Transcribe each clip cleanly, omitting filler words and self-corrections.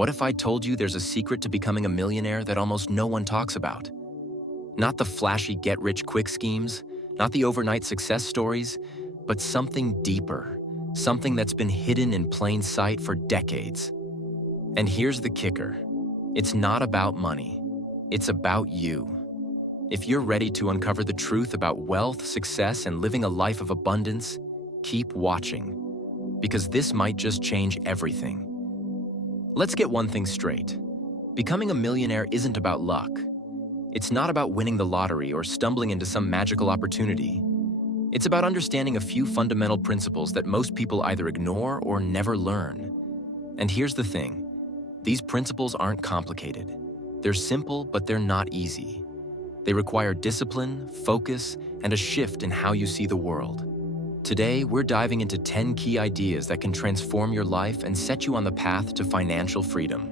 What if I told you there's a secret to becoming a millionaire that almost no one talks about? Not the flashy get-rich-quick schemes, not the overnight success stories, but something deeper, something that's been hidden in plain sight for decades. And here's the kicker. It's not about money. It's about you. If you're ready to uncover the truth about wealth, success, and living a life of abundance, keep watching, because this might just change everything. Let's get one thing straight. Becoming a millionaire isn't about luck. It's not about winning the lottery or stumbling into some magical opportunity. It's about understanding a few fundamental principles that most people either ignore or never learn. And here's the thing. These principles aren't complicated. They're simple, but they're not easy. They require discipline, focus, and a shift in how you see the world. Today, we're diving into 10 key ideas that can transform your life and set you on the path to financial freedom.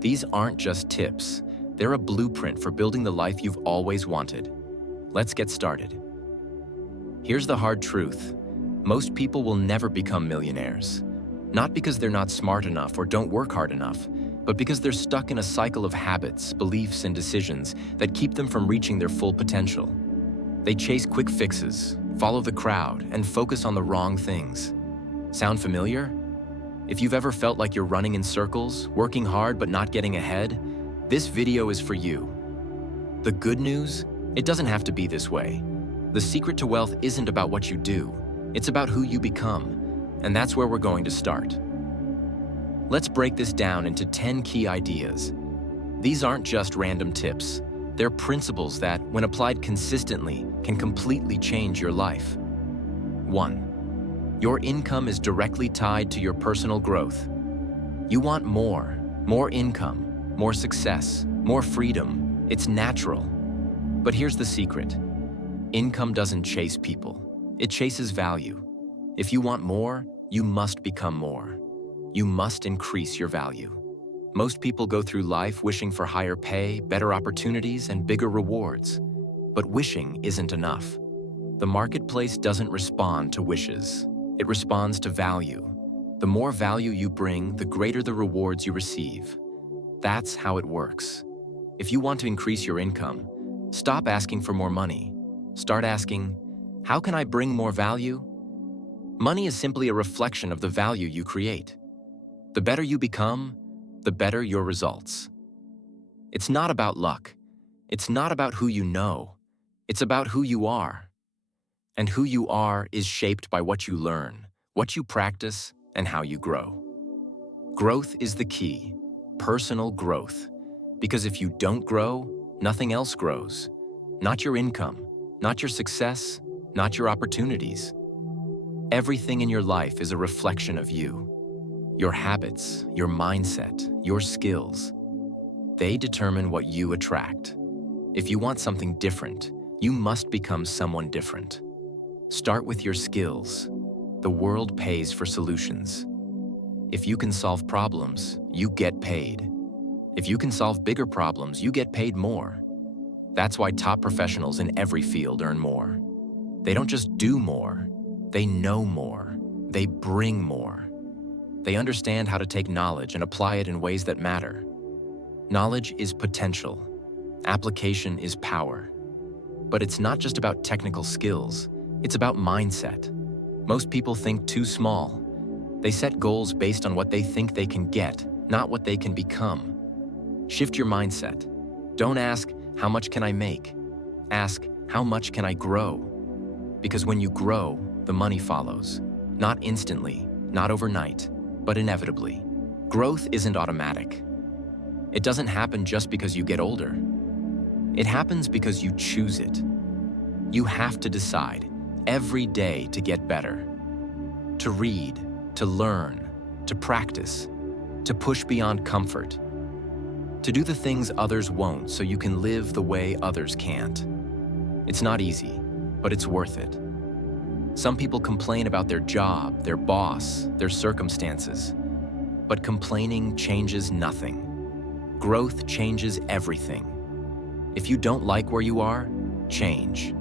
These aren't just tips. They're a blueprint for building the life you've always wanted. Let's get started. Here's the hard truth. Most people will never become millionaires. Not because they're not smart enough or don't work hard enough, but because they're stuck in a cycle of habits, beliefs, and decisions that keep them from reaching their full potential. They chase quick fixes, follow the crowd, and focus on the wrong things. Sound familiar? If you've ever felt like you're running in circles, working hard but not getting ahead, this video is for you. The good news? It doesn't have to be this way. The secret to wealth isn't about what you do, it's about who you become, and that's where we're going to start. Let's break this down into 10 key ideas. These aren't just random tips. They're principles that, when applied consistently, can completely change your life. 1. Your income is directly tied to your personal growth. You want more income, more success, more freedom. It's natural. But here's the secret. Income doesn't chase people. It chases value. If you want more, you must become more. You must increase your value. Most people go through life wishing for higher pay, better opportunities, and bigger rewards. But wishing isn't enough. The marketplace doesn't respond to wishes. It responds to value. The more value you bring, the greater the rewards you receive. That's how it works. If you want to increase your income, stop asking for more money. Start asking, how can I bring more value? Money is simply a reflection of the value you create. The better you become, the better your results. It's not about luck. It's not about who you know. It's about who you are. And who you are is shaped by what you learn, what you practice, and how you grow. Growth is the key, personal growth. Because if you don't grow, nothing else grows. Not your income, not your success, not your opportunities. Everything in your life is a reflection of you. Your habits, your mindset, your skills. They determine what you attract. If you want something different, you must become someone different. Start with your skills. The world pays for solutions. If you can solve problems, you get paid. If you can solve bigger problems, you get paid more. That's why top professionals in every field earn more. They don't just do more, they know more. They bring more. They understand how to take knowledge and apply it in ways that matter. Knowledge is potential. Application is power. But it's not just about technical skills. It's about mindset. Most people think too small. They set goals based on what they think they can get, not what they can become. Shift your mindset. Don't ask, how much can I make? Ask, how much can I grow? Because when you grow, the money follows. Not instantly, not overnight, but inevitably. Growth isn't automatic. It doesn't happen just because you get older. It happens because you choose it. You have to decide every day to get better. To read, to learn, to practice, to push beyond comfort. To do the things others won't so you can live the way others can't. It's not easy, but it's worth it. Some people complain about their job, their boss, their circumstances. But complaining changes nothing. Growth changes everything. If you don't like where you are, change.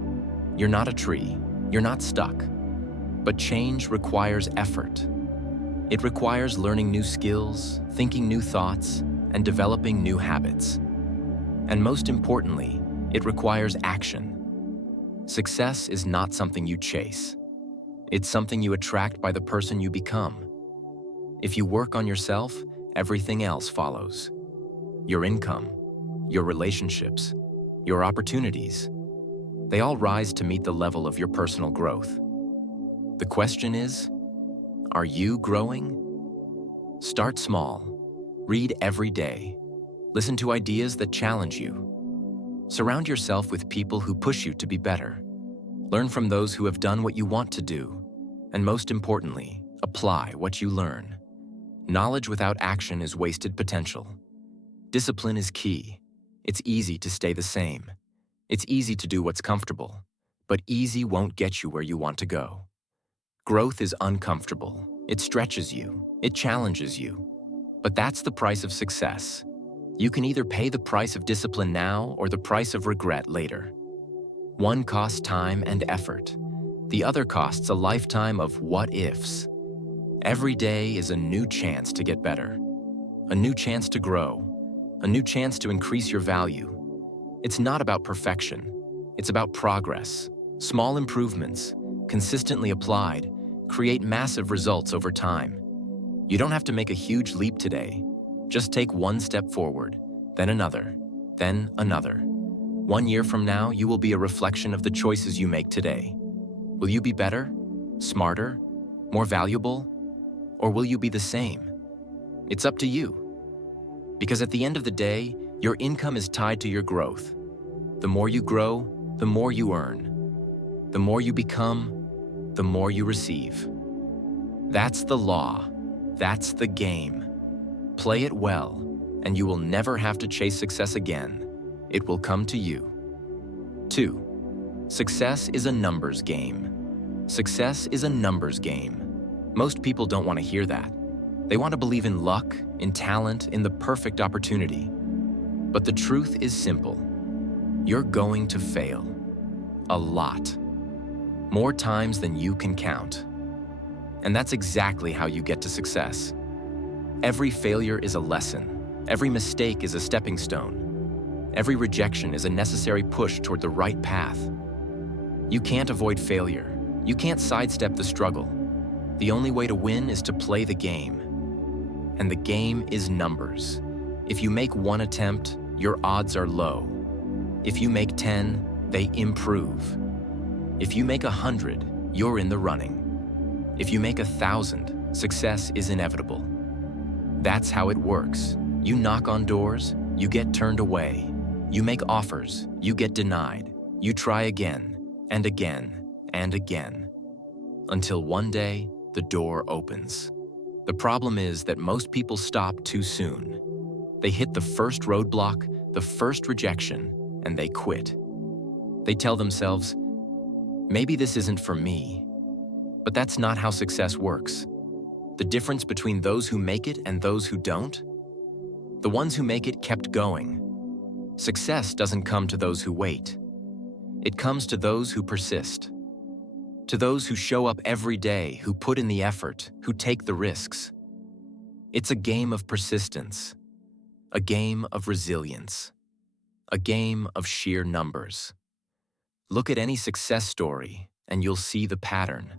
You're not a tree. You're not stuck. But change requires effort. It requires learning new skills, thinking new thoughts, and developing new habits. And most importantly, it requires action. Success is not something you chase. It's something you attract by the person you become. If you work on yourself, everything else follows. Your income, your relationships, your opportunities, they all rise to meet the level of your personal growth. The question is, are you growing? Start small. Read every day. Listen to ideas that challenge you. Surround yourself with people who push you to be better. Learn from those who have done what you want to do. And most importantly, apply what you learn. Knowledge without action is wasted potential. Discipline is key. It's easy to stay the same. It's easy to do what's comfortable, but easy won't get you where you want to go. Growth is uncomfortable. It stretches you. It challenges you. But that's the price of success. You can either pay the price of discipline now or the price of regret later. One costs time and effort. The other costs a lifetime of what-ifs. Every day is a new chance to get better. A new chance to grow. A new chance to increase your value. It's not about perfection. It's about progress. Small improvements, consistently applied, create massive results over time. You don't have to make a huge leap today. Just take one step forward, then another, then another. 1 year from now, you will be a reflection of the choices you make today. Will you be better, smarter, more valuable, or will you be the same? It's up to you. Because at the end of the day, your income is tied to your growth. The more you grow, the more you earn. The more you become, the more you receive. That's the law. That's the game. Play it well, and you will never have to chase success again. It will come to you. 2. Success is a numbers game. Success is a numbers game. Most people don't want to hear that. They want to believe in luck, in talent, in the perfect opportunity. But the truth is simple. You're going to fail. A lot. More times than you can count. And that's exactly how you get to success. Every failure is a lesson. Every mistake is a stepping stone. Every rejection is a necessary push toward the right path. You can't avoid failure. You can't sidestep the struggle. The only way to win is to play the game. And the game is numbers. If you make one attempt, your odds are low. If you make 10, they improve. If you make 100, you're in the running. If you make 1,000, success is inevitable. That's how it works. You knock on doors, you get turned away. You make offers, you get denied. You try again, and again, and again. Until one day, the door opens. The problem is that most people stop too soon. They hit the first roadblock, the first rejection, and they quit. They tell themselves, maybe this isn't for me. But that's not how success works. The difference between those who make it and those who don't? The ones who make it kept going. Success doesn't come to those who wait. It comes to those who persist. To those who show up every day, who put in the effort, who take the risks. It's a game of persistence, a game of resilience, a game of sheer numbers. Look at any success story, and you'll see the pattern.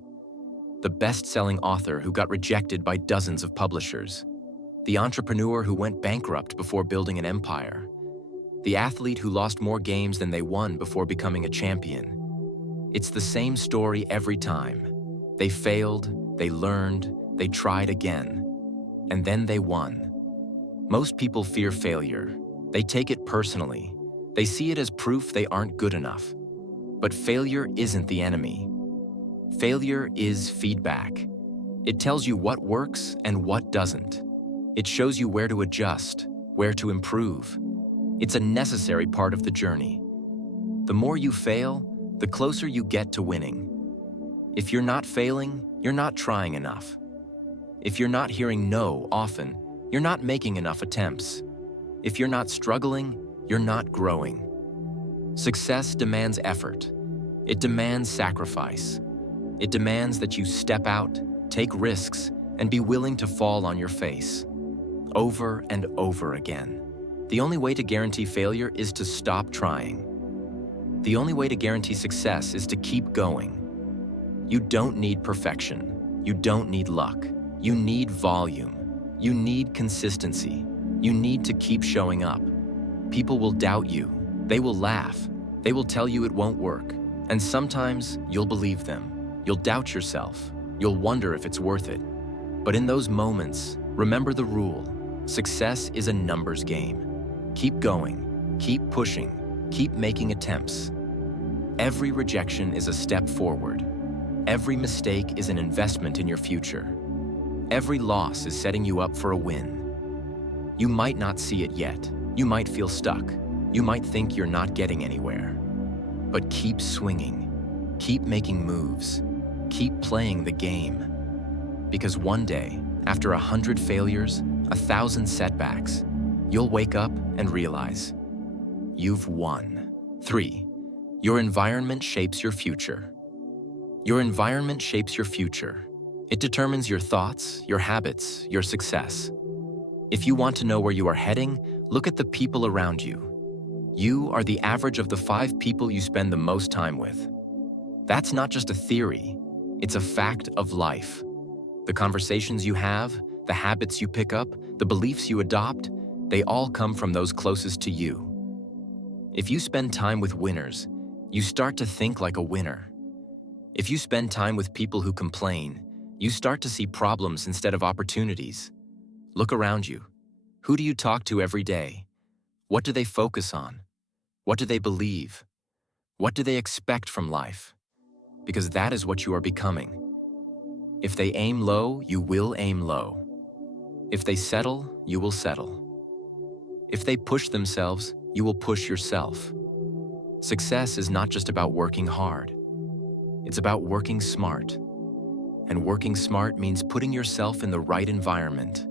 The best-selling author who got rejected by dozens of publishers. The entrepreneur who went bankrupt before building an empire. The athlete who lost more games than they won before becoming a champion. It's the same story every time. They failed, they learned, they tried again. And then they won. Most people fear failure. They take it personally. They see it as proof they aren't good enough. But failure isn't the enemy. Failure is feedback. It tells you what works and what doesn't. It shows you where to adjust, where to improve. It's a necessary part of the journey. The more you fail, the closer you get to winning. If you're not failing, you're not trying enough. If you're not hearing no often, you're not making enough attempts. If you're not struggling, you're not growing. Success demands effort. It demands sacrifice. It demands that you step out, take risks, and be willing to fall on your face, over and over again. The only way to guarantee failure is to stop trying. The only way to guarantee success is to keep going. You don't need perfection. You don't need luck. You need volume. You need consistency. You need to keep showing up. People will doubt you. They will laugh. They will tell you it won't work. And sometimes you'll believe them. You'll doubt yourself. You'll wonder if it's worth it. But in those moments, remember the rule. Success is a numbers game. Keep going. Keep pushing. Keep making attempts. Every rejection is a step forward. Every mistake is an investment in your future. Every loss is setting you up for a win. You might not see it yet. You might feel stuck. You might think you're not getting anywhere. But keep swinging. Keep making moves. Keep playing the game. Because one day, after 100 failures, 1,000 setbacks, you'll wake up and realize you've won. 3. Your environment shapes your future. Your environment shapes your future. It determines your thoughts, your habits, your success. If you want to know where you are heading, look at the people around you. You are the average of the 5 people you spend the most time with. That's not just a theory, it's a fact of life. The conversations you have, the habits you pick up, the beliefs you adopt, they all come from those closest to you. If you spend time with winners, you start to think like a winner. If you spend time with people who complain, you start to see problems instead of opportunities. Look around you. Who do you talk to every day? What do they focus on? What do they believe? What do they expect from life? Because that is what you are becoming. If they aim low, you will aim low. If they settle, you will settle. If they push themselves, you will push yourself. Success is not just about working hard. It's about working smart. And working smart means putting yourself in the right environment.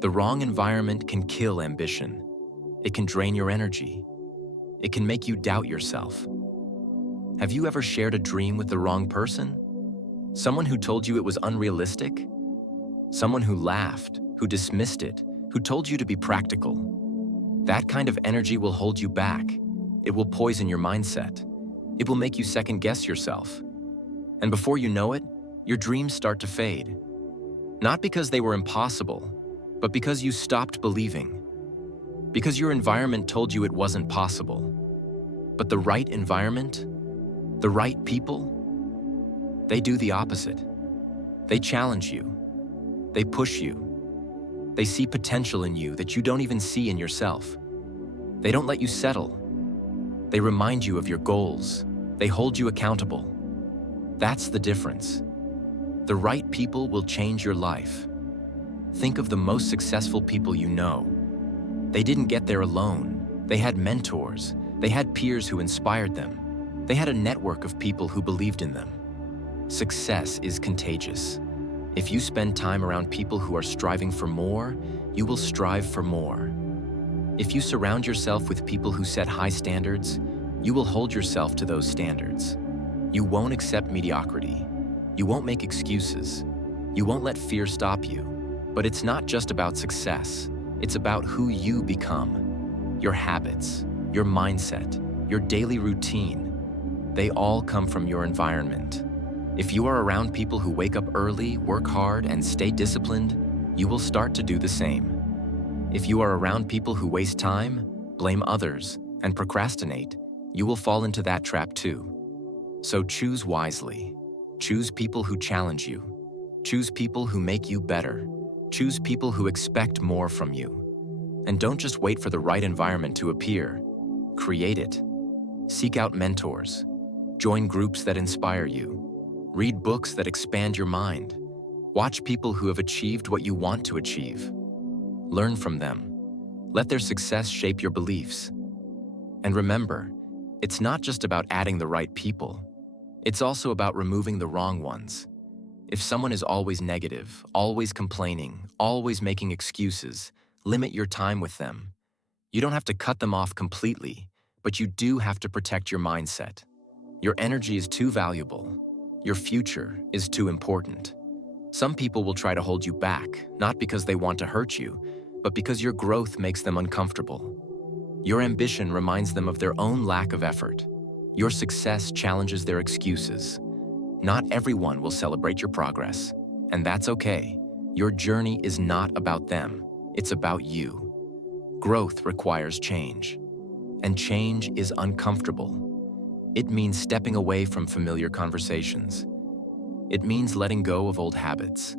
The wrong environment can kill ambition. It can drain your energy. It can make you doubt yourself. Have you ever shared a dream with the wrong person? Someone who told you it was unrealistic? Someone who laughed, who dismissed it, who told you to be practical? That kind of energy will hold you back. It will poison your mindset. It will make you second-guess yourself. And before you know it, your dreams start to fade. Not because they were impossible, but because you stopped believing. Because your environment told you it wasn't possible. But the right environment, the right people, they do the opposite. They challenge you. They push you. They see potential in you that you don't even see in yourself. They don't let you settle. They remind you of your goals. They hold you accountable. That's the difference. The right people will change your life. Think of the most successful people you know. They didn't get there alone. They had mentors. They had peers who inspired them. They had a network of people who believed in them. Success is contagious. If you spend time around people who are striving for more, you will strive for more. If you surround yourself with people who set high standards, you will hold yourself to those standards. You won't accept mediocrity. You won't make excuses. You won't let fear stop you. But it's not just about success. It's about who you become. Your habits, your mindset, your daily routine. They all come from your environment. If you are around people who wake up early, work hard, and stay disciplined, you will start to do the same. If you are around people who waste time, blame others, and procrastinate, you will fall into that trap too. So choose wisely. Choose people who challenge you. Choose people who make you better. Choose people who expect more from you. And don't just wait for the right environment to appear. Create it. Seek out mentors. Join groups that inspire you. Read books that expand your mind. Watch people who have achieved what you want to achieve. Learn from them. Let their success shape your beliefs. And remember, it's not just about adding the right people. It's also about removing the wrong ones. If someone is always negative, always complaining, always making excuses, limit your time with them. You don't have to cut them off completely, but you do have to protect your mindset. Your energy is too valuable. Your future is too important. Some people will try to hold you back, not because they want to hurt you, but because your growth makes them uncomfortable. Your ambition reminds them of their own lack of effort. Your success challenges their excuses. Not everyone will celebrate your progress, and that's okay. Your journey is not about them, it's about you. Growth requires change, and change is uncomfortable. It means stepping away from familiar conversations. It means letting go of old habits.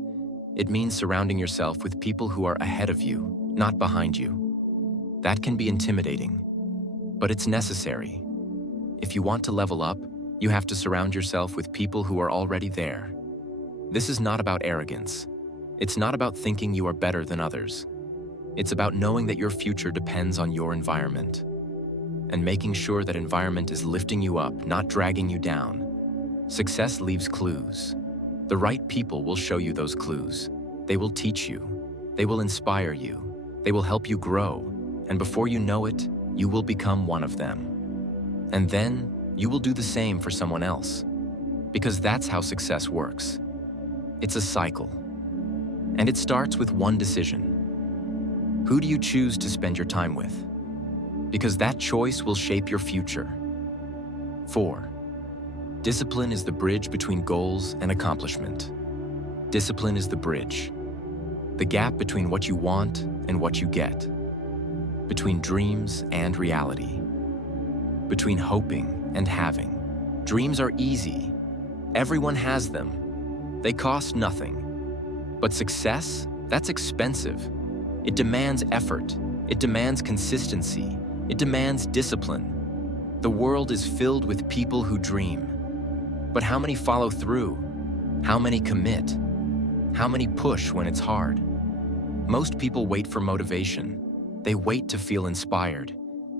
It means surrounding yourself with people who are ahead of you, not behind you. That can be intimidating, but it's necessary. If you want to level up, you have to surround yourself with people who are already there. This is not about arrogance. It's not about thinking you are better than others. It's about knowing that your future depends on your environment, and making sure that environment is lifting you up, not dragging you down. Success leaves clues. The right people will show you those clues. They will teach you. They will inspire you. They will help you grow. And before you know it, you will become one of them. And then you will do the same for someone else. Because that's how success works. It's a cycle. And it starts with one decision. Who do you choose to spend your time with? Because that choice will shape your future. 4. Discipline is the bridge between goals and accomplishment. Discipline is the bridge. The gap between what you want and what you get. Between dreams and reality. Between hoping and having. Dreams are easy. Everyone has them. They cost nothing. But success, that's expensive. It demands effort. It demands consistency. It demands discipline. The world is filled with people who dream. But how many follow through? How many commit? How many push when it's hard? Most people wait for motivation. They wait to feel inspired.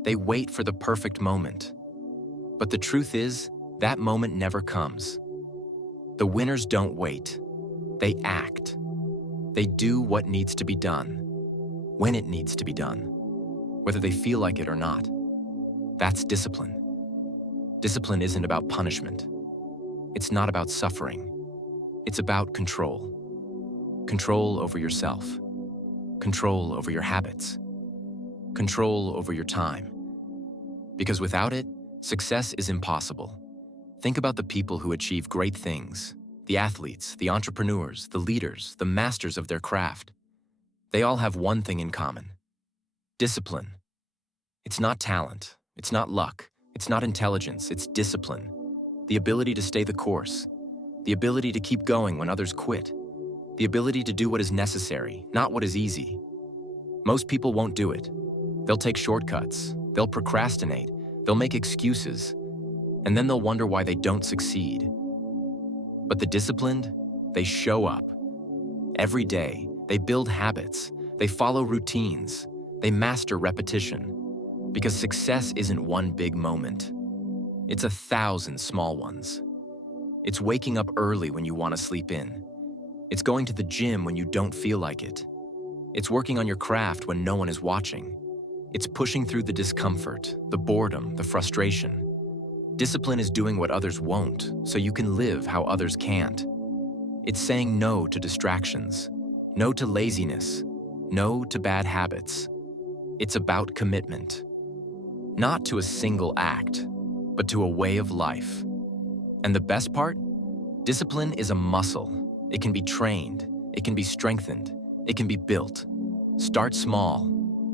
They wait for the perfect moment. But the truth is, that moment never comes. The winners don't wait. They act. They do what needs to be done, when it needs to be done, whether they feel like it or not. That's discipline. Discipline isn't about punishment. It's not about suffering. It's about control. Control over yourself. Control over your habits. Control over your time. Because without it, success is impossible. Think about the people who achieve great things. The athletes, the entrepreneurs, the leaders, the masters of their craft. They all have one thing in common. Discipline. It's not talent. It's not luck. It's not intelligence. It's discipline. The ability to stay the course. The ability to keep going when others quit. The ability to do what is necessary, not what is easy. Most people won't do it. They'll take shortcuts. They'll procrastinate. They'll make excuses. And then they'll wonder why they don't succeed. But the disciplined, they show up. Every day, they build habits. They follow routines. They master repetition. Because success isn't one big moment. It's 1,000 small ones. It's waking up early when you want to sleep in. It's going to the gym when you don't feel like it. It's working on your craft when no one is watching. It's pushing through the discomfort, the boredom, the frustration. Discipline is doing what others won't, so you can live how others can't. It's saying no to distractions, no to laziness, no to bad habits. It's about commitment. Not to a single act, but to a way of life. And the best part? Discipline is a muscle. It can be trained. It can be strengthened. It can be built. Start small.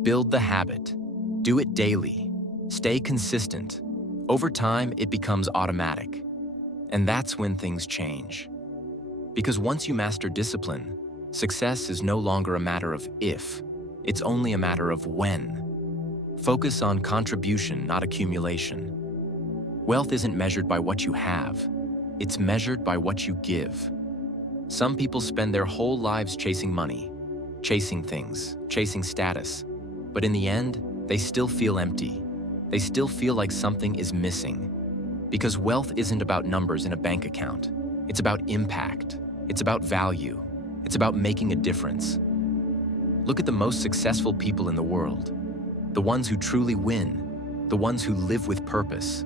Build the habit. Do it daily. Stay consistent. Over time, it becomes automatic. And that's when things change. Because once you master discipline, success is no longer a matter of if. It's only a matter of when. Focus on contribution, not accumulation. Wealth isn't measured by what you have. It's measured by what you give. Some people spend their whole lives chasing money, chasing things, chasing status. But in the end, they still feel empty. They still feel like something is missing. Because wealth isn't about numbers in a bank account. It's about impact. It's about value. It's about making a difference. Look at the most successful people in the world. The ones who truly win. The ones who live with purpose.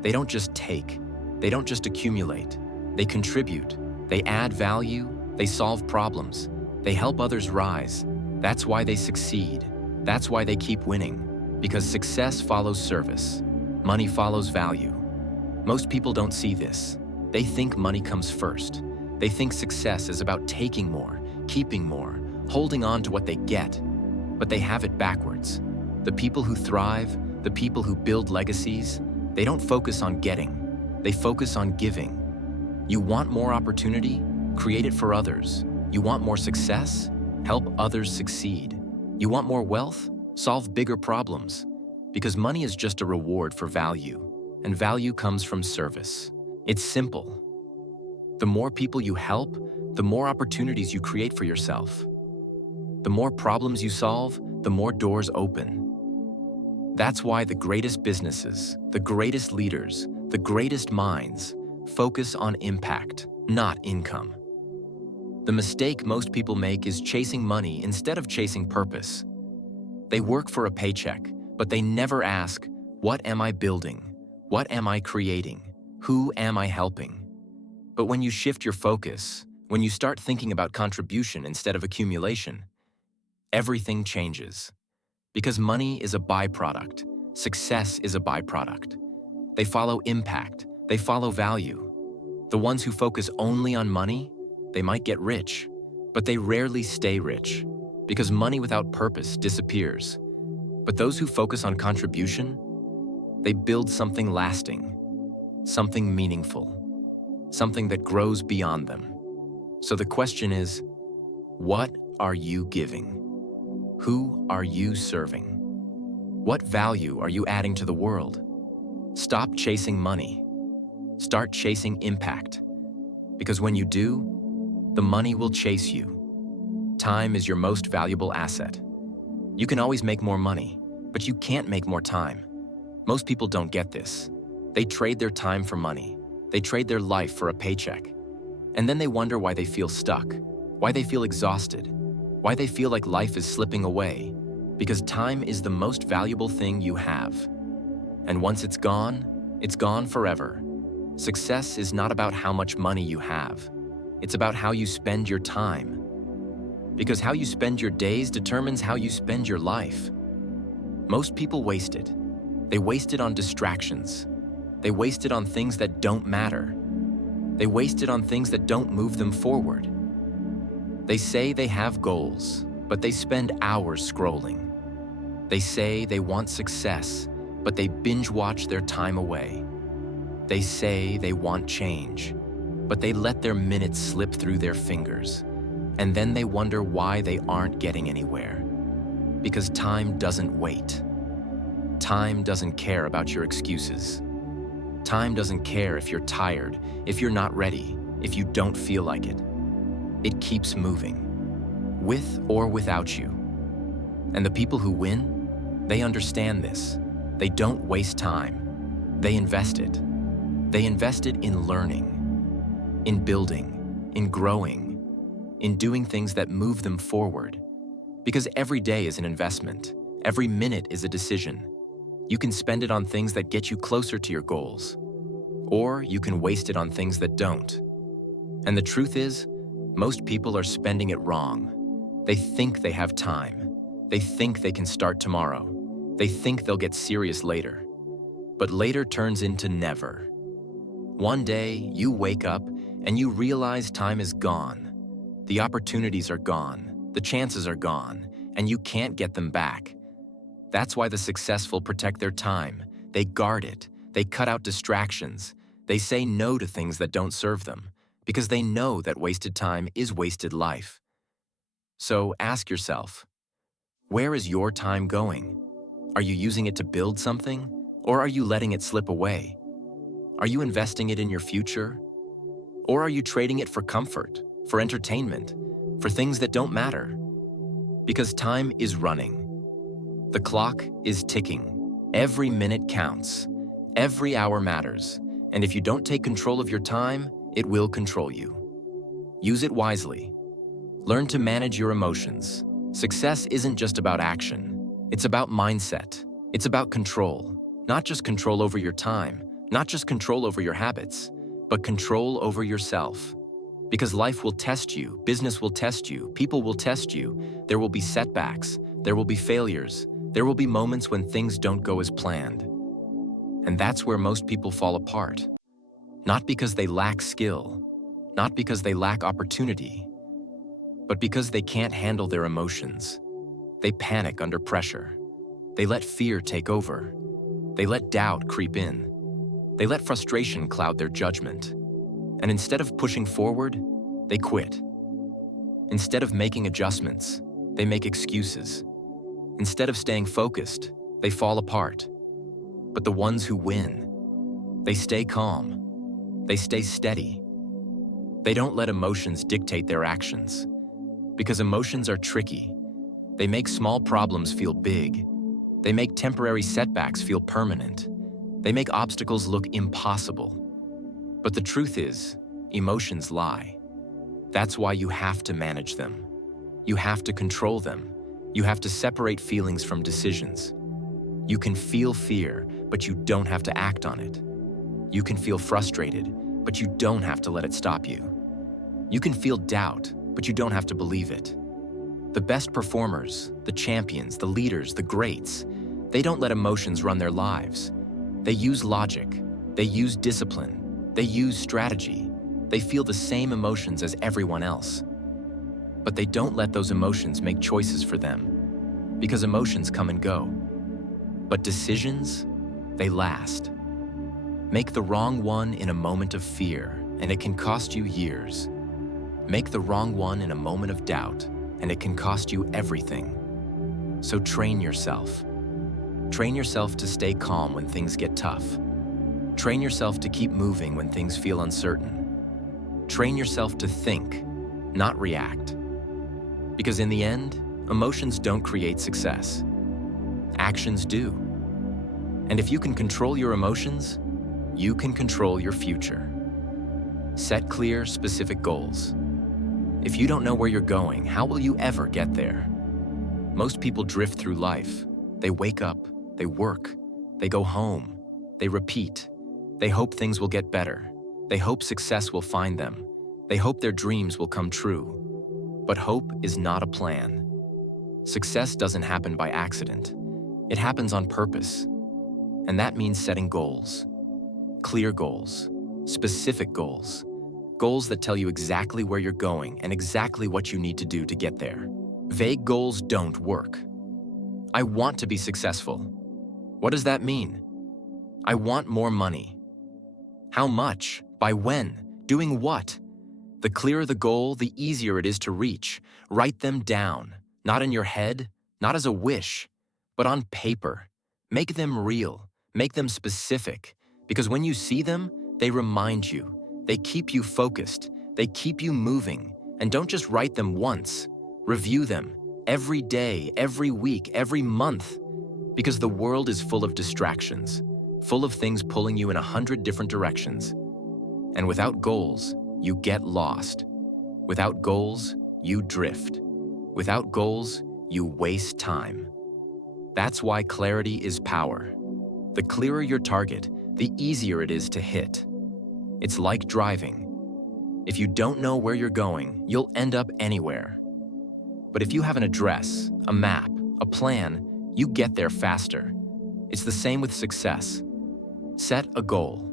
They don't just take. They don't just accumulate. They contribute. They add value, They solve problems. They help others rise. That's why they succeed. That's why they keep winning. Because success follows service. Money follows value. Most people don't see this. They think money comes first. They think success is about taking more, keeping more, holding on to what they get. But they have it backwards. The people who thrive, the people who build legacies, they don't focus on getting. They focus on giving. You want more opportunity? Create it for others. You want more success? Help others succeed. You want more wealth? Solve bigger problems. Because money is just a reward for value, and value comes from service. It's simple. The more people you help, the more opportunities you create for yourself. The more problems you solve, the more doors open. That's why the greatest businesses, the greatest leaders, the greatest minds focus on impact, not income. The mistake most people make is chasing money instead of chasing purpose. They work for a paycheck, but they never ask, what am I building? What am I creating? Who am I helping? But when you shift your focus, when you start thinking about contribution instead of accumulation, everything changes. Because money is a byproduct, success is a byproduct. They follow impact, they follow value. The ones who focus only on money, they might get rich, but they rarely stay rich, because money without purpose disappears. But those who focus on contribution, they build something lasting, something meaningful, something that grows beyond them. So the question is, what are you giving? Who are you serving? What value are you adding to the world? Stop chasing money. Start chasing impact. Because when you do, the money will chase you. Time is your most valuable asset. You can always make more money, but you can't make more time. Most people don't get this. They trade their time for money. They trade their life for a paycheck. And then they wonder why they feel stuck, why they feel exhausted, why they feel like life is slipping away. Because time is the most valuable thing you have. And once it's gone forever. Success is not about how much money you have. It's about how you spend your time. Because how you spend your days determines how you spend your life. Most people waste it. They waste it on distractions. They waste it on things that don't matter. They waste it on things that don't move them forward. They say they have goals, but they spend hours scrolling. They say they want success, but they binge watch their time away. They say they want change, but they let their minutes slip through their fingers. And then they wonder why they aren't getting anywhere. Because time doesn't wait. Time doesn't care about your excuses. Time doesn't care if you're tired, if you're not ready, if you don't feel like it. It keeps moving, with or without you. And the people who win, they understand this. They don't waste time. They invest it. They invest it in learning, in building, in growing, in doing things that move them forward. Because every day is an investment. Every minute is a decision. You can spend it on things that get you closer to your goals, or you can waste it on things that don't. And the truth is, most people are spending it wrong. They think they have time. They think they can start tomorrow. They think they'll get serious later. But later turns into never. One day, you wake up and you realize time is gone. The opportunities are gone. The chances are gone, and you can't get them back. That's why the successful protect their time. They guard it. They cut out distractions. They say no to things that don't serve them, because they know that wasted time is wasted life. So ask yourself, where is your time going? Are you using it to build something, or are you letting it slip away? Are you investing it in your future? Or are you trading it for comfort, for entertainment, for things that don't matter? Because time is running. The clock is ticking. Every minute counts. Every hour matters. And if you don't take control of your time, it will control you. Use it wisely. Learn to manage your emotions. Success isn't just about action. It's about mindset. It's about control. Not just control over your time, not just control over your habits, but control over yourself. Because life will test you, business will test you, people will test you. There will be setbacks, there will be failures, there will be moments when things don't go as planned. And that's where most people fall apart. Not because they lack skill, not because they lack opportunity, but because they can't handle their emotions. They panic under pressure. They let fear take over. They let doubt creep in. They let frustration cloud their judgment. And instead of pushing forward, they quit. Instead of making adjustments, they make excuses. Instead of staying focused, they fall apart. But the ones who win, they stay calm. They stay steady. They don't let emotions dictate their actions. Because emotions are tricky. They make small problems feel big. They make temporary setbacks feel permanent. They make obstacles look impossible. But the truth is, emotions lie. That's why you have to manage them. You have to control them. You have to separate feelings from decisions. You can feel fear, but you don't have to act on it. You can feel frustrated, but you don't have to let it stop you. You can feel doubt, but you don't have to believe it. The best performers, the champions, the leaders, the greats, they don't let emotions run their lives. They use logic. They use discipline. They use strategy. They feel the same emotions as everyone else. But they don't let those emotions make choices for them, because emotions come and go. But decisions, they last. Make the wrong one in a moment of fear, and it can cost you years. Make the wrong one in a moment of doubt, and it can cost you everything. So train yourself. Train yourself to stay calm when things get tough. Train yourself to keep moving when things feel uncertain. Train yourself to think, not react. Because in the end, emotions don't create success. Actions do. And if you can control your emotions, you can control your future. Set clear, specific goals. If you don't know where you're going, how will you ever get there? Most people drift through life. They wake up, they work, they go home, they repeat. They hope things will get better. They hope success will find them. They hope their dreams will come true. But hope is not a plan. Success doesn't happen by accident. It happens on purpose. And that means setting goals. Clear goals, specific goals. Goals that tell you exactly where you're going and exactly what you need to do to get there. Vague goals don't work. I want to be successful. What does that mean? I want more money. How much? By when? Doing what? The clearer the goal, the easier it is to reach. Write them down, not in your head, not as a wish, but on paper. Make them real, make them specific, because when you see them, they remind you. They keep you focused, they keep you moving, and don't just write them once. Review them every day, every week, every month, because the world is full of distractions, full of things pulling you in 100 different directions. And without goals, you get lost. Without goals, you drift. Without goals, you waste time. That's why clarity is power. The clearer your target, the easier it is to hit. It's like driving. If you don't know where you're going, you'll end up anywhere. But if you have an address, a map, a plan, you get there faster. It's the same with success. Set a goal.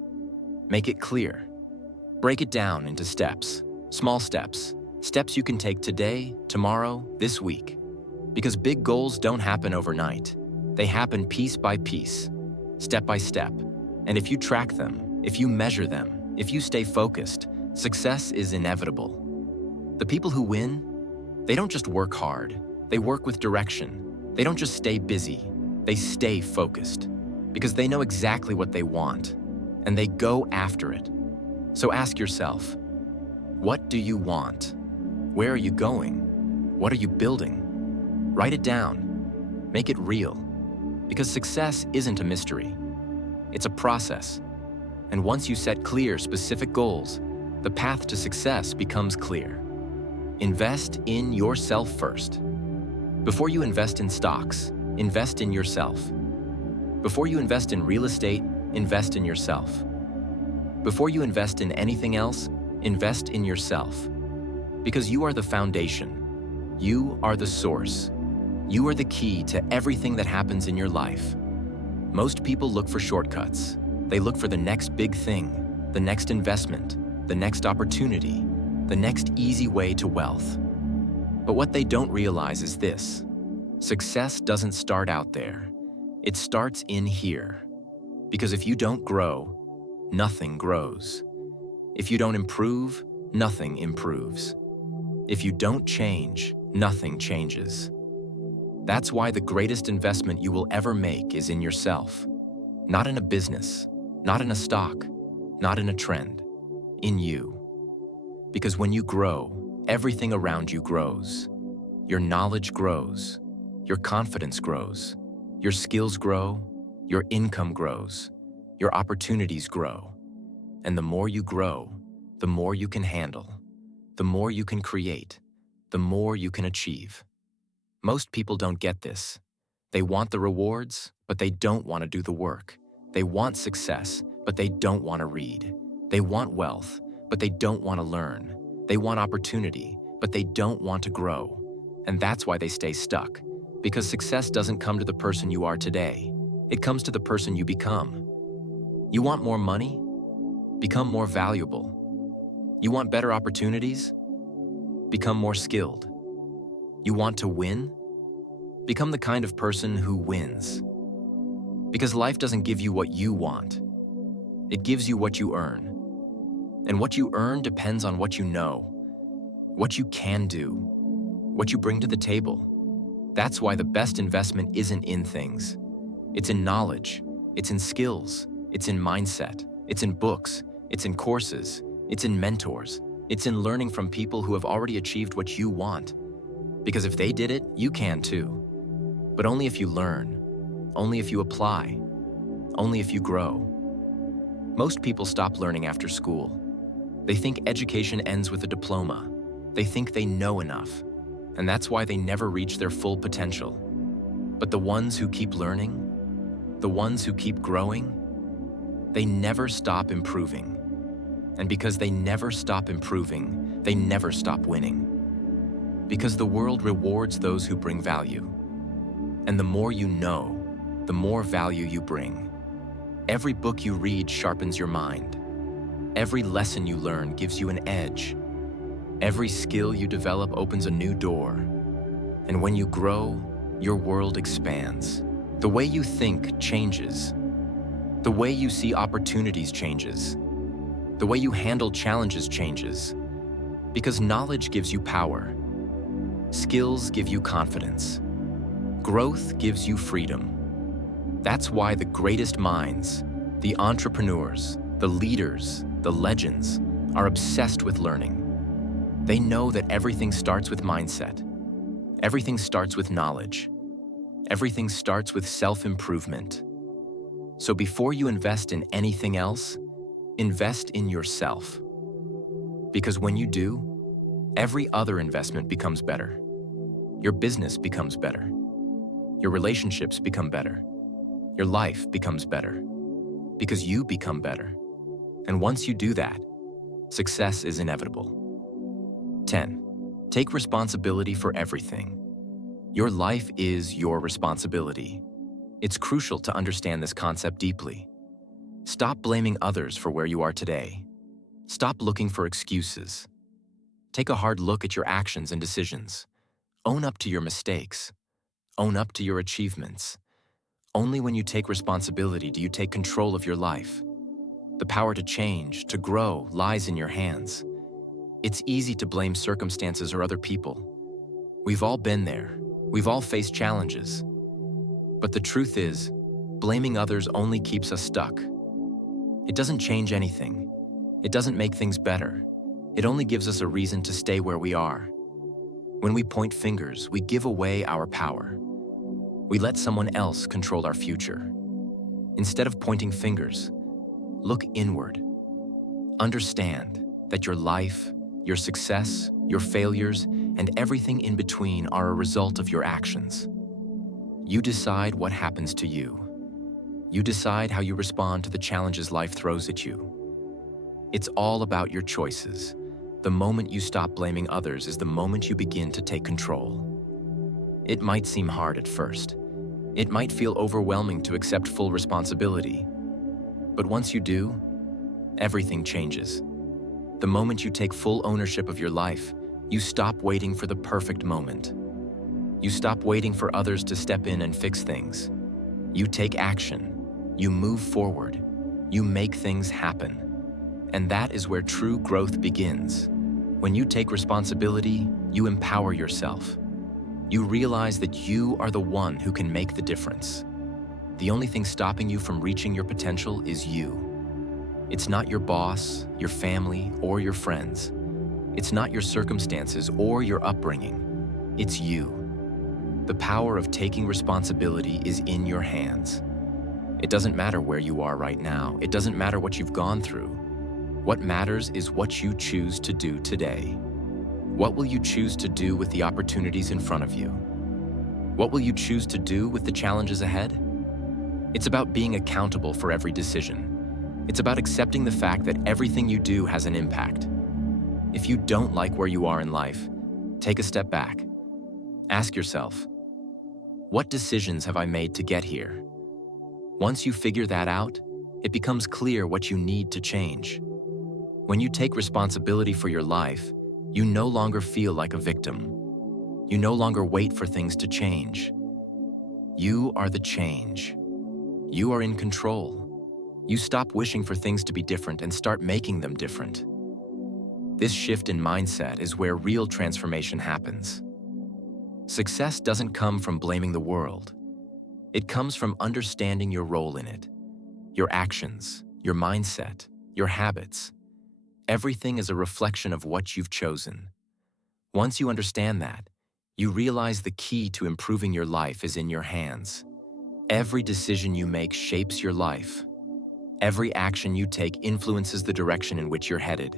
Make it clear. Break it down into steps, small steps, steps you can take today, tomorrow, this week. Because big goals don't happen overnight. They happen piece by piece, step by step. And if you track them, if you measure them, if you stay focused, success is inevitable. The people who win, they don't just work hard. They work with direction. They don't just stay busy. They stay focused because they know exactly what they want and they go after it. So ask yourself, what do you want? Where are you going? What are you building? Write it down. Make it real. Because success isn't a mystery. It's a process. And once you set clear, specific goals, the path to success becomes clear. Invest in yourself first. Before you invest in stocks, invest in yourself. Before you invest in real estate, invest in yourself. Before you invest in anything else, Invest in yourself. Because you are the foundation. You are the source. You are the key to everything that happens in your life. Most people look for shortcuts. They look for the next big thing, the next investment, the next opportunity, the next easy way to wealth. But what they don't realize is this: success doesn't start out there. It starts in here. Because if you don't grow, nothing grows. If you don't improve, nothing improves. If you don't change, nothing changes. That's why the greatest investment you will ever make is in yourself. Not in a business, not in a stock, not in a trend, in you. Because when you grow, everything around you grows. Your knowledge grows, your confidence grows, your skills grow, your income grows, your opportunities grow. And the more you grow, the more you can handle, the more you can create, the more you can achieve. Most people don't get this. They want the rewards, but they don't want to do the work. They want success, but they don't want to read. They want wealth, but they don't want to learn. They want opportunity, but they don't want to grow. And that's why they stay stuck. Because success doesn't come to the person you are today. It comes to the person you become. You want more money? Become more valuable. You want better opportunities? Become more skilled. You want to win? Become the kind of person who wins. Because life doesn't give you what you want. It gives you what you earn. And what you earn depends on what you know, what you can do, what you bring to the table. That's why the best investment isn't in things. It's in knowledge, it's in skills, it's in mindset, it's in books, it's in courses, it's in mentors, it's in learning from people who have already achieved what you want. Because if they did it, you can too. But only if you learn, only if you apply, only if you grow. Most people stop learning after school. They think education ends with a diploma. They think they know enough, and that's why they never reach their full potential. But the ones who keep learning, the ones who keep growing, they never stop improving. And because they never stop improving, they never stop winning. Because the world rewards those who bring value. And the more you know, the more value you bring. Every book you read sharpens your mind. Every lesson you learn gives you an edge. Every skill you develop opens a new door. And when you grow, your world expands. The way you think changes. The way you see opportunities changes. The way you handle challenges changes. Because knowledge gives you power. Skills give you confidence. Growth gives you freedom. That's why the greatest minds, the entrepreneurs, the leaders, the legends, are obsessed with learning. They know that everything starts with mindset. Everything starts with knowledge. Everything starts with self-improvement. So before you invest in anything else, invest in yourself. Because when you do, every other investment becomes better. Your business becomes better. Your relationships become better. Your life becomes better. Because you become better. And once you do that, success is inevitable. 10. Take responsibility for everything. Your life is your responsibility. It's crucial to understand this concept deeply. Stop blaming others for where you are today. Stop looking for excuses. Take a hard look at your actions and decisions. Own up to your mistakes. Own up to your achievements. Only when you take responsibility do you take control of your life. The power to change, to grow, lies in your hands. It's easy to blame circumstances or other people. We've all been there. We've all faced challenges. But the truth is, blaming others only keeps us stuck. It doesn't change anything. It doesn't make things better. It only gives us a reason to stay where we are. When we point fingers, we give away our power. We let someone else control our future. Instead of pointing fingers, look inward. Understand that your life, your success, your failures, and everything in between are a result of your actions. You decide what happens to you. You decide how you respond to the challenges life throws at you. It's all about your choices. The moment you stop blaming others is the moment you begin to take control. It might seem hard at first. It might feel overwhelming to accept full responsibility. But once you do, everything changes. The moment you take full ownership of your life, you stop waiting for the perfect moment. You stop waiting for others to step in and fix things. You take action. You move forward. You make things happen. And that is where true growth begins. When you take responsibility, you empower yourself. You realize that you are the one who can make the difference. The only thing stopping you from reaching your potential is you. It's not your boss, your family, or your friends. It's not your circumstances or your upbringing. It's you. The power of taking responsibility is in your hands. It doesn't matter where you are right now. It doesn't matter what you've gone through. What matters is what you choose to do today. What will you choose to do with the opportunities in front of you? What will you choose to do with the challenges ahead? It's about being accountable for every decision. It's about accepting the fact that everything you do has an impact. If you don't like where you are in life, take a step back. Ask yourself, what decisions have I made to get here? Once you figure that out, it becomes clear what you need to change. When you take responsibility for your life, you no longer feel like a victim. You no longer wait for things to change. You are the change. You are in control. You stop wishing for things to be different and start making them different. This shift in mindset is where real transformation happens. Success doesn't come from blaming the world. It comes from understanding your role in it, your actions, your mindset, your habits. Everything is a reflection of what you've chosen. Once you understand that, you realize the key to improving your life is in your hands. Every decision you make shapes your life. Every action you take influences the direction in which you're headed.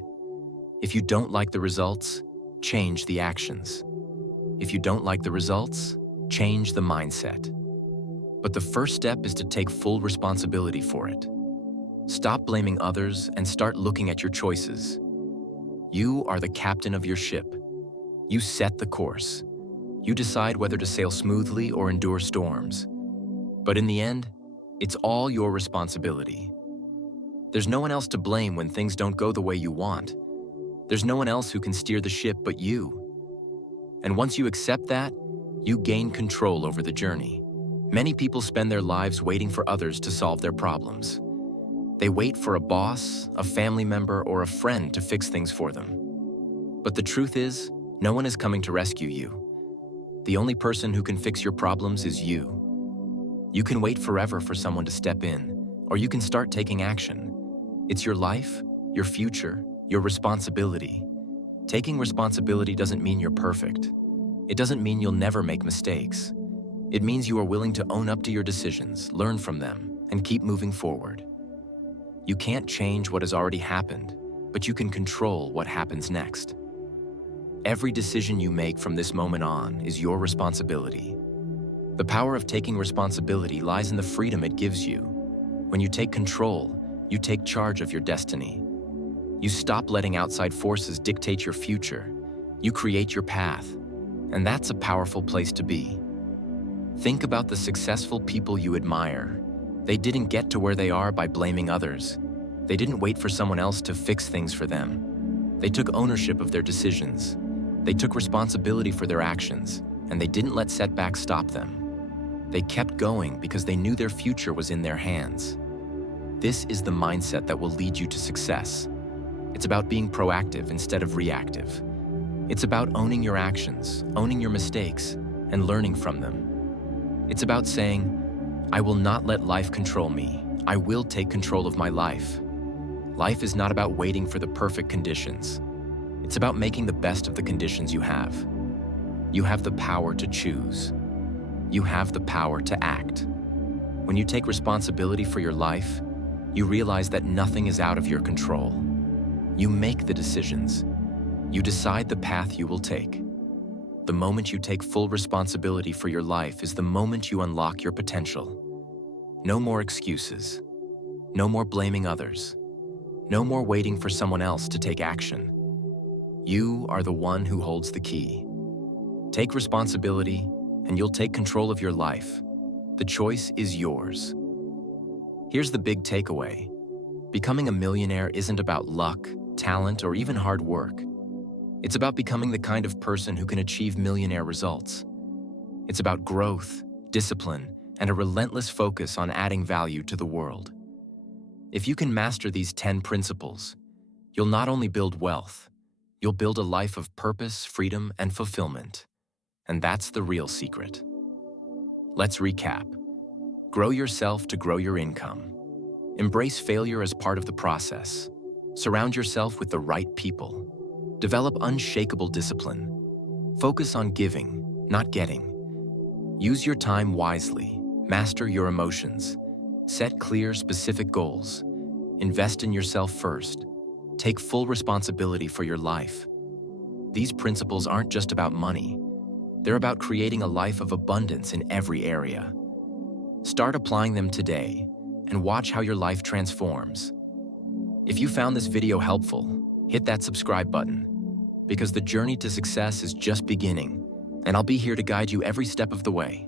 If you don't like the results, change the actions. If you don't like the results, change the mindset. But the first step is to take full responsibility for it. Stop blaming others and start looking at your choices. You are the captain of your ship. You set the course. You decide whether to sail smoothly or endure storms. But in the end, it's all your responsibility. There's no one else to blame when things don't go the way you want. There's no one else who can steer the ship but you. And once you accept that, you gain control over the journey. Many people spend their lives waiting for others to solve their problems. They wait for a boss, a family member, or a friend to fix things for them. But the truth is, no one is coming to rescue you. The only person who can fix your problems is you. You can wait forever for someone to step in, or you can start taking action. It's your life, your future, your responsibility. Taking responsibility doesn't mean you're perfect. It doesn't mean you'll never make mistakes. It means you are willing to own up to your decisions, learn from them, and keep moving forward. You can't change what has already happened, but you can control what happens next. Every decision you make from this moment on is your responsibility. The power of taking responsibility lies in the freedom it gives you. When you take control, you take charge of your destiny. You stop letting outside forces dictate your future. You create your path, and that's a powerful place to be. Think about the successful people you admire. They didn't get to where they are by blaming others. They didn't wait for someone else to fix things for them. They took ownership of their decisions. They took responsibility for their actions, and they didn't let setbacks stop them. They kept going because they knew their future was in their hands. This is the mindset that will lead you to success. It's about being proactive instead of reactive. It's about owning your actions, owning your mistakes, and learning from them. It's about saying, I will not let life control me. I will take control of my life. Life is not about waiting for the perfect conditions. It's about making the best of the conditions you have. You have the power to choose. You have the power to act. When you take responsibility for your life, you realize that nothing is out of your control. You make the decisions. You decide the path you will take. The moment you take full responsibility for your life is the moment you unlock your potential. No more excuses. No more blaming others. No more waiting for someone else to take action. You are the one who holds the key. Take responsibility, and you'll take control of your life. The choice is yours. Here's the big takeaway. Becoming a millionaire isn't about luck, talent, or even hard work. It's about becoming the kind of person who can achieve millionaire results. It's about growth, discipline, and a relentless focus on adding value to the world. If you can master these 10 principles, you'll not only build wealth, you'll build a life of purpose, freedom, and fulfillment. And that's the real secret. Let's recap. Grow yourself to grow your income. Embrace failure as part of the process. Surround yourself with the right people. Develop unshakable discipline. Focus on giving, not getting. Use your time wisely. Master your emotions. Set clear, specific goals. Invest in yourself first. Take full responsibility for your life. These principles aren't just about money. They're about creating a life of abundance in every area. Start applying them today and watch how your life transforms. If you found this video helpful, hit that subscribe button, because the journey to success is just beginning, and I'll be here to guide you every step of the way.